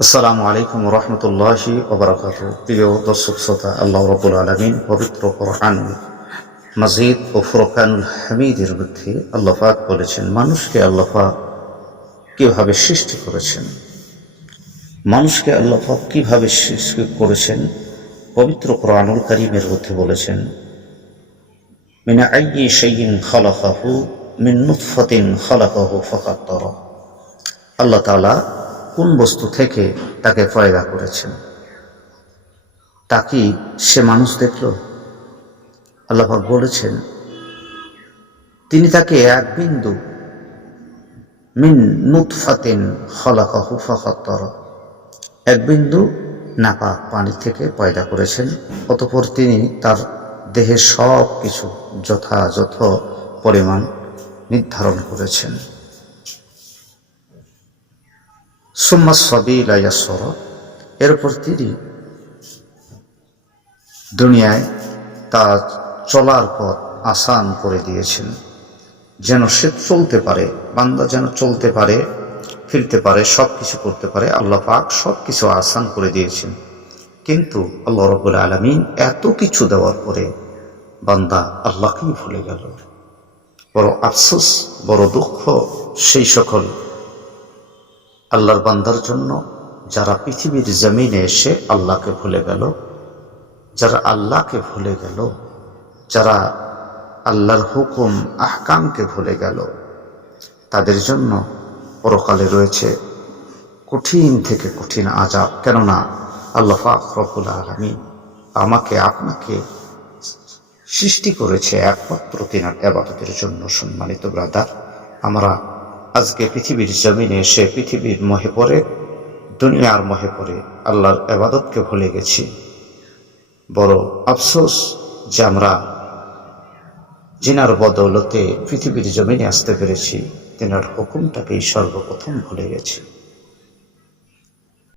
আসসালামু আলাইকুম রহমতুল্লাহি ওবরাকাতুহু। প্রিয় দর্শক শ্রোতা, আল্লাহ রাব্বুল আলামিন পবিত্র কোরআন মাজিদ ও ফুরকানুল হামিদের মধ্যে আল্লাহ পাক বলেছেন, মানুষকে আল্লাহ পাক কিভাবে সৃষ্টি করেছেন। মানুষকে আল্লাহ পাক কিভাবে সৃষ্টি করেছেন পবিত্র কোরআনুল কারীমের মধ্যে বলেছেন, মিন আইয়ি শাইইন খালাকাহু মিন নুতফাতিন খালাকাহু ফাকাদ্দারা। আল্লাহ তাআলা কোন বস্তু থেকে তাকে পয়দা করেছেন, তা কি সে মানুষ দেখল? আল্লাহ পাক বলেছেন, তিনি তাকে এক বিন্দু মিন নুতফাতিন খালাকাহু ফাকাদ্দারা, এক বিন্দু নাপাক পানি থেকে পয়দা করেছেন। অতঃপর তিনি তার দেহের সব কিছু যথাযথ পরিমাণ নির্ধারণ করেছেন। সুম্মা সাবিলা ইয়াসসারা, এরপর তিনি দুনিয়ায় তার চলার পথ আসান করে দিয়েছেন, যেন সে চলতে পারে, বান্দা যেন চলতে পারে, ফিরতে পারে, সব কিছু করতে পারে। আল্লাহ পাক সব কিছু আসান করে দিয়েছেন। কিন্তু আল্লাহ রাব্বুল আলামিন এত কিছু দেওয়ার পরে বান্দা আল্লাহকেই ভুলে গেল। বড় আফসোস, বড় দুঃখ সেই সকল আল্লাহর বান্দার জন্য যারা পৃথিবীর জমিনে এসে আল্লাহকে ভুলে গেল, যারা আল্লাহকে ভুলে গেল, যারা আল্লাহর হুকুম আহকামকে ভুলে গেল। তাদের জন্য পরকালে রয়েছে কঠিন থেকে কঠিন আযাব। কেননা আল্লাহ পাক রব্বুল আলামিন আমাকে আপনাকে সৃষ্টি করেছে একমাত্র তিনার ইবাদতের জন্য। সম্মানিত ব্রাদার, আমরা আজকে পৃথিবীর জমিনে এসে পৃথিবীর মোহে পড়ে, দুনিয়ার মোহে পড়ে আল্লাহর ইবাদতকে ভুলে গেছি। বড় আফসোস যে আমরা যিনার বদৌলতে পৃথিবীর জমিনে আসতে পেরেছি, তিনার হুকুমটাকেই সর্বপ্রথম ভুলে গেছি।